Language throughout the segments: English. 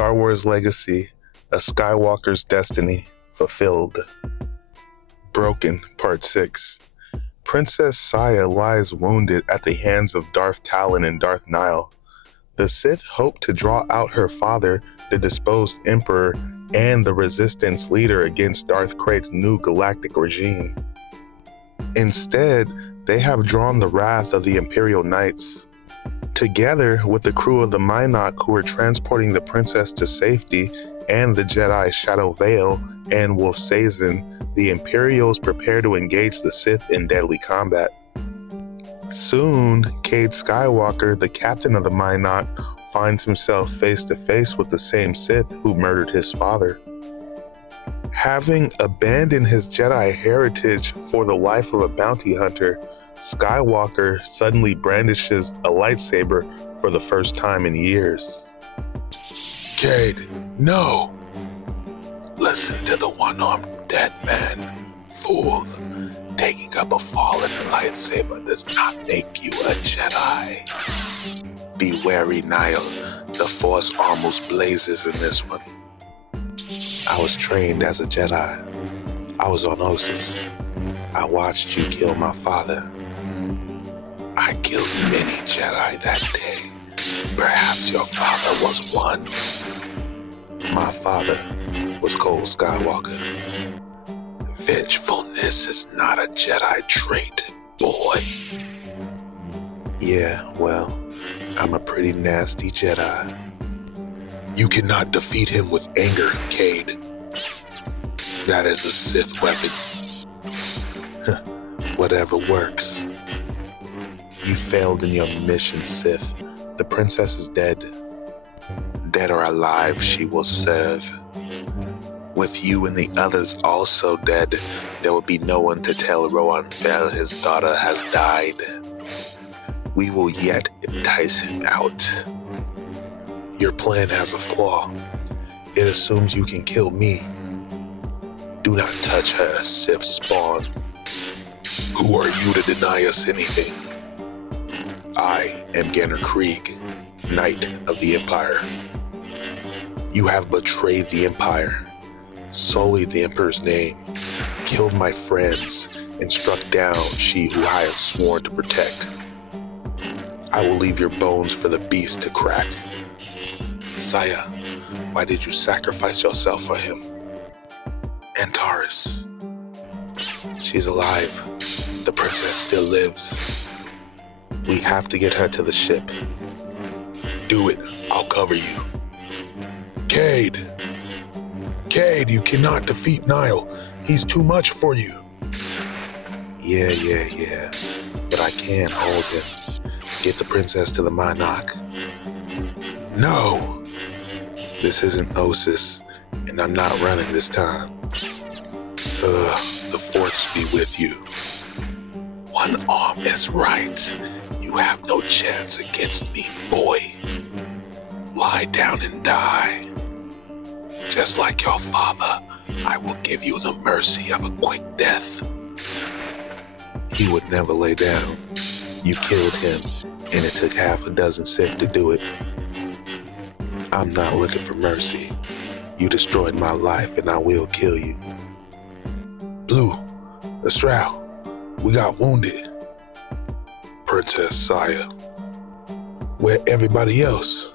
Star Wars Legacy, A Skywalker's Destiny Fulfilled. Broken, Part 6. Princess Saya lies wounded at the hands of Darth Talon and Darth Nihil. The Sith hope to draw out her father, the disposed Emperor, and the Resistance leader against Darth Krayt's new galactic regime. Instead, they have drawn the wrath of the Imperial Knights. Together with the crew of the Minot who are transporting the princess to safety, and the Jedi Shadow Vale and Wolf Sazin, the Imperials prepare to engage the Sith in deadly combat. Soon, Cade Skywalker, the captain of the Minot, finds himself face to face with the same Sith who murdered his father. Having abandoned his Jedi heritage for the life of a bounty hunter, Skywalker suddenly brandishes a lightsaber for the first time in years. Cade, no! Listen to the one-armed dead man, fool. Taking up a fallen lightsaber does not make you a Jedi. Be wary, Nihil. The Force almost blazes in this one. I was trained as a Jedi. I was on Ossus. I watched you kill my father. I killed many Jedi that day. Perhaps your father was one. My father was Cole Skywalker. Vengefulness is not a Jedi trait, boy. Yeah, well, I'm a pretty nasty Jedi. You cannot defeat him with anger, Cade. That is a Sith weapon. Whatever works. You failed in your mission, Sith. The princess is dead. Dead or alive, she will serve. With you and the others also dead, there will be no one to tell Rohan Fel his daughter has died. We will yet entice him out. Your plan has a flaw. It assumes you can kill me. Do not touch her, Sith spawn. Who are you to deny us anything? I am Ganner Krieg, Knight of the Empire. You have betrayed the Empire, sullied the Emperor's name, killed my friends, and struck down she who I have sworn to protect. I will leave your bones for the beast to crack. Saya, why did you sacrifice yourself for him? Antares. She's alive. The princess still lives. We have to get her to the ship. Do it. I'll cover you. Cade! Cade, you cannot defeat Nihil. He's too much for you. Yeah. But I can hold him. Get the princess to the Minot. No! This isn't Ossus, and I'm not running this time. The Force be with you. One arm is right. You have no chance against me, boy. Lie down and die. Just like your father, I will give you the mercy of a quick death. He would never lay down. You killed him, and it took half a dozen Sith to do it. I'm not looking for mercy. You destroyed my life, and I will kill you. Blue, Astral, we got wounded. Princess Saya. Where everybody else?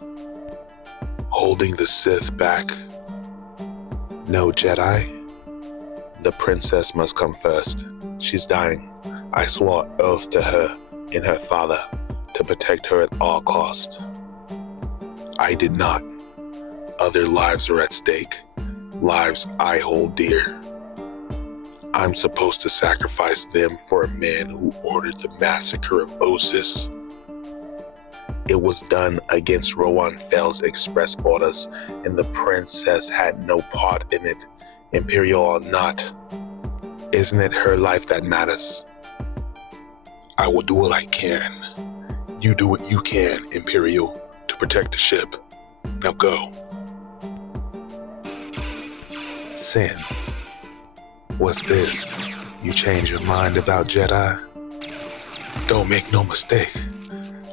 Holding the Sith back. No, Jedi. The princess must come first. She's dying. I swore oath to her and her father to protect her at all costs. I did not. Other lives are at stake. Lives I hold dear. I'm supposed to sacrifice them for a man who ordered the massacre of Ossus. It was done against Rohan Fel's express orders, and the princess had no part in it, Imperial or not. Isn't it her life that matters? I will do what I can. You do what you can, Imperial, to protect the ship. Now go. Sin. What's this? You change your mind about Jedi? Don't make no mistake.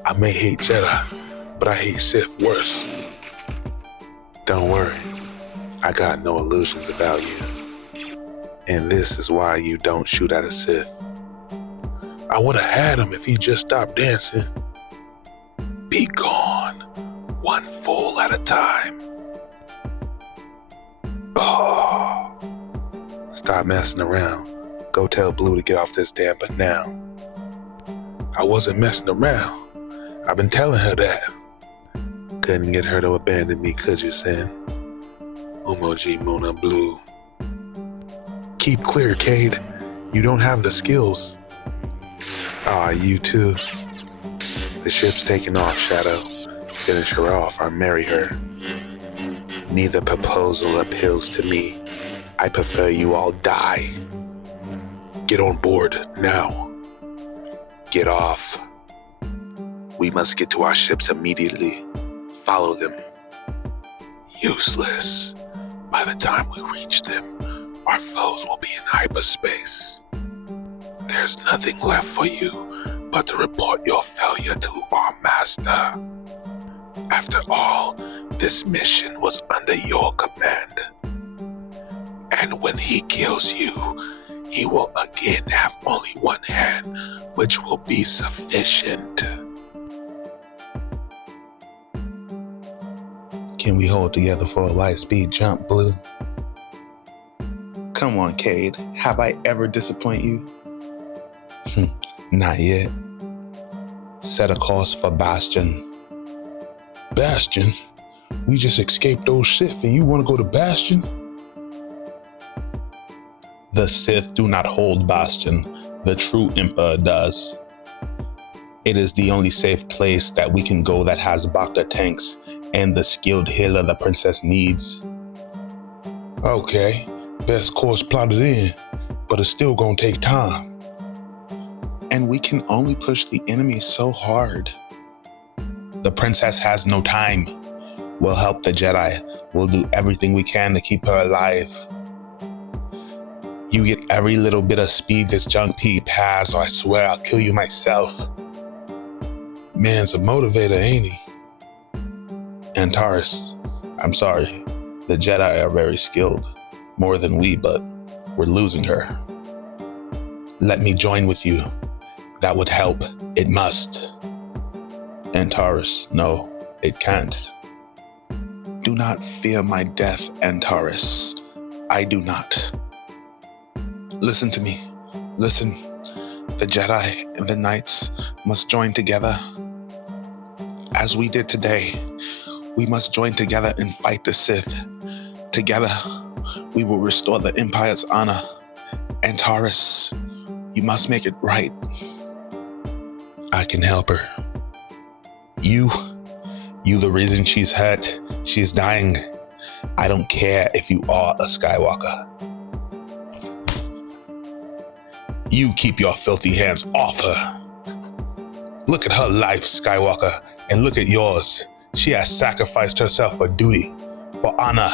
I may hate Jedi, but I hate Sith worse. Don't worry, I got no illusions about you. And this is why you don't shoot at a Sith. I would have had him if he just stopped dancing. Be gone, one fool at a time. Oh. Stop messing around. Go tell Blue to get off this damn now. I wasn't messing around. I've been telling her that. Couldn't get her to abandon me, could you, Sin? Umoji Muna Blue. Keep clear, Cade. You don't have the skills. Ah, you too. The ship's taking off, Shadow. Finish her off or marry her. Neither proposal appeals to me. I prefer you all die. Get on board, now. Get off. We must get to our ships immediately. Follow them. Useless. By the time we reach them, our foes will be in hyperspace. There's nothing left for you but to report your failure to our master. After all, this mission was under your command. And when he kills you, he will again have only one hand, which will be sufficient. Can we hold together for a light speed jump, Blue? Come on, Cade. Have I ever disappoint you? Not yet. Set a course for Bastion. Bastion? We just escaped those Sith and you want to go to Bastion? The Sith do not hold Bastion. The true Emperor does. It is the only safe place that we can go that has Bacta tanks and the skilled healer the princess needs. Okay, best course plotted in, but it's still gonna take time. And we can only push the enemy so hard. The princess has no time. We'll help the Jedi. We'll do everything we can to keep her alive. You get every little bit of speed this junk peep has, or I swear I'll kill you myself. Man's a motivator, ain't he? Antares, I'm sorry. The Jedi are very skilled. More than we, but we're losing her. Let me join with you. That would help. It must. Antares, no, it can't. Do not fear my death, Antares. I do not. Listen to me. Listen. The Jedi and the Knights must join together. As we did today, we must join together and fight the Sith. Together, we will restore the Empire's honor. Antares, you must make it right. I can help her. You the reason she's hurt. She's dying. I don't care if you are a Skywalker. You keep your filthy hands off her. Look at her life, Skywalker, and look at yours. She has sacrificed herself for duty, for honor,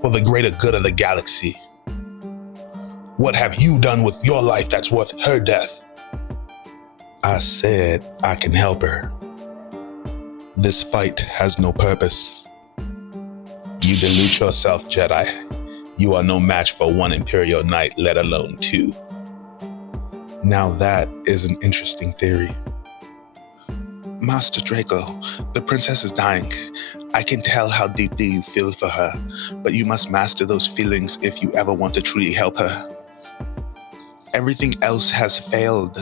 for the greater good of the galaxy. What have you done with your life that's worth her death? I said I can help her. This fight has no purpose. You delude yourself, Jedi. You are no match for one Imperial Knight, let alone two. Now that is an interesting theory. Master Draco, the princess is dying. I can tell how deeply you feel for her, but you must master those feelings if you ever want to truly help her. Everything else has failed.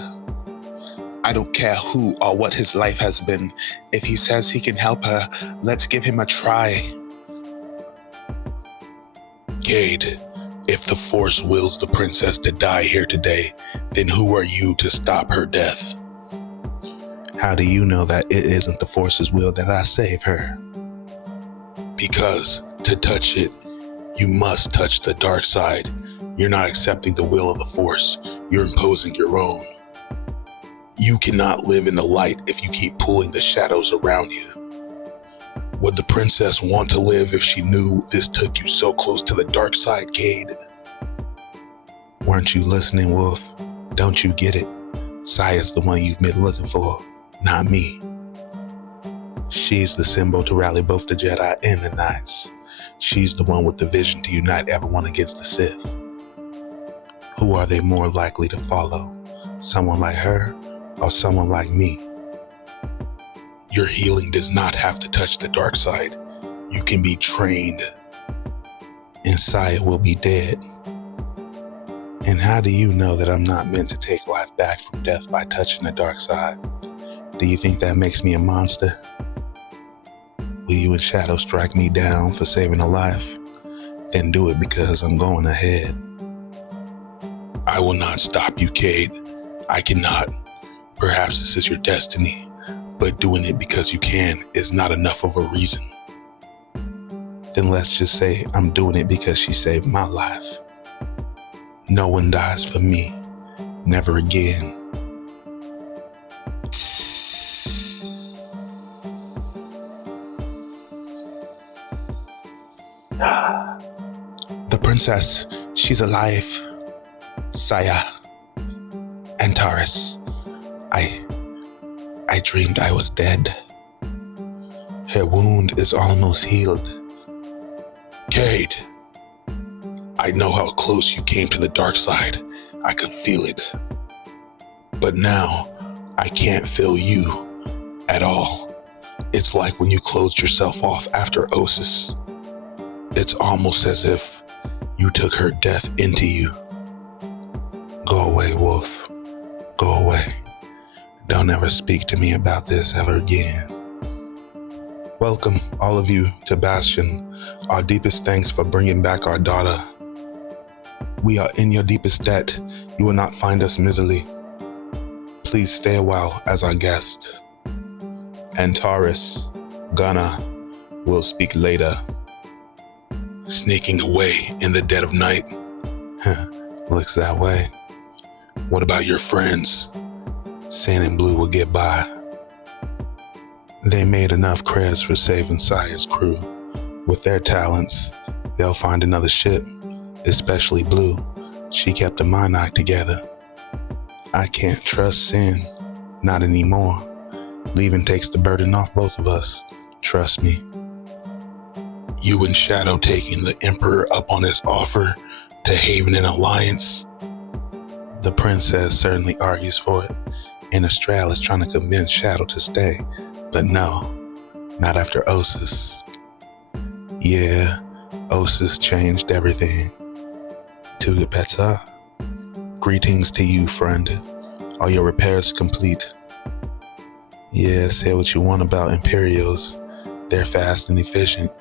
I don't care who or what his life has been. If he says he can help her, let's give him a try. Cade, if the Force wills the princess to die here today, then who are you to stop her death? How do you know that it isn't the Force's will that I save her? Because to touch it, you must touch the dark side. You're not accepting the will of the Force. You're imposing your own. You cannot live in the light if you keep pulling the shadows around you. Would the princess want to live if she knew this took you so close to the dark side, Cade? Weren't you listening, Wolf? Don't you get it? Saya's the one you've been looking for, not me. She's the symbol to rally both the Jedi and the Knights. She's the one with the vision to unite everyone against the Sith. Who are they more likely to follow? Someone like her or someone like me? Your healing does not have to touch the dark side. You can be trained, and Saya will be dead. And how do you know that I'm not meant to take life back from death by touching the dark side? Do you think that makes me a monster? Will you and Shadow strike me down for saving a life? Then do it because I'm going ahead. I will not stop you, Cade. I cannot. Perhaps this is your destiny, but doing it because you can is not enough of a reason. Then let's just say I'm doing it because she saved my life. No one dies for me. Never again. The princess, she's alive. Saya. Antares. I dreamed I was dead. Her wound is almost healed. Cade, I know how close you came to the dark side. I could feel it. But now, I can't feel you at all. It's like when you closed yourself off after Osis. It's almost as if you took her death into you. Go away, Wolf. Go away. Don't ever speak to me about this ever again. Welcome, all of you, to Bastion. Our deepest thanks for bringing back our daughter. We are in your deepest debt. You will not find us miserly. Please stay a while as our guest. Antares, Ghana, will speak later. Sneaking away in the dead of night? Looks that way. What about your friends? Sand and Blue will get by. They made enough creds for saving Saya's crew. With their talents, they'll find another ship, especially Blue. She kept the Monarch together. I can't trust Sin, not anymore. Leaving takes the burden off both of us. Trust me. You and Shadow taking the Emperor up on his offer to haven an alliance? The princess certainly argues for it, and Astral is trying to convince Shadow to stay, but no, not after Osis. Yeah, Osis changed everything. Tugapetsa, greetings to you, friend. Are your repairs complete? Yeah, say what you want about Imperials. They're fast and efficient.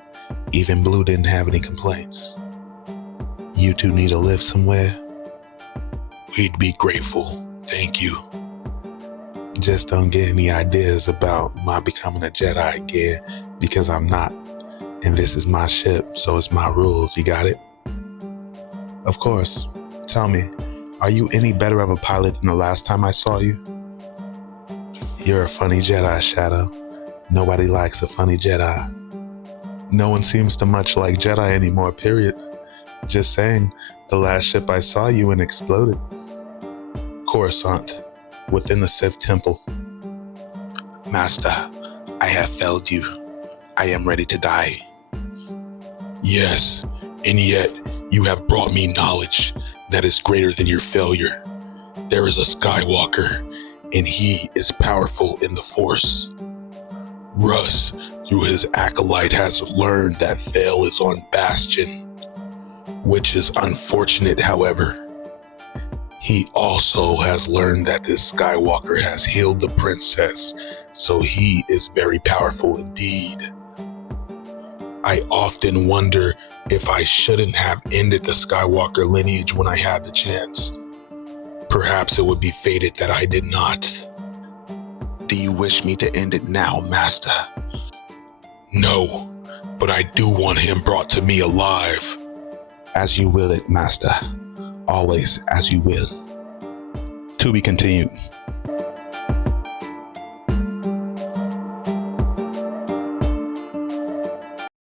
Even Blue didn't have any complaints. You two need to live somewhere? We'd be grateful. Thank you. Just don't get any ideas about my becoming a Jedi again, because I'm not. And this is my ship, so it's my rules. You got it? Of course. Tell me, are you any better of a pilot than the last time I saw you? You're a funny Jedi, Shadow. Nobody likes a funny Jedi. No one seems to much like Jedi anymore, period. Just saying, the last ship I saw you in exploded. Coruscant, within the Sith Temple. Master, I have failed you. I am ready to die. Yes, and yet you have brought me knowledge that is greater than your failure. There is a Skywalker, and he is powerful in the Force. Russ, through his acolyte, has learned that Thale is on Bastion, which is unfortunate, however. He also has learned that this Skywalker has healed the princess, so he is very powerful indeed. I often wonder if I shouldn't have ended the Skywalker lineage when I had the chance. Perhaps it would be fated that I did not. Do you wish me to end it now, Master? No, but I do want him brought to me alive. As you will it, Master. Always as you will. To be continued.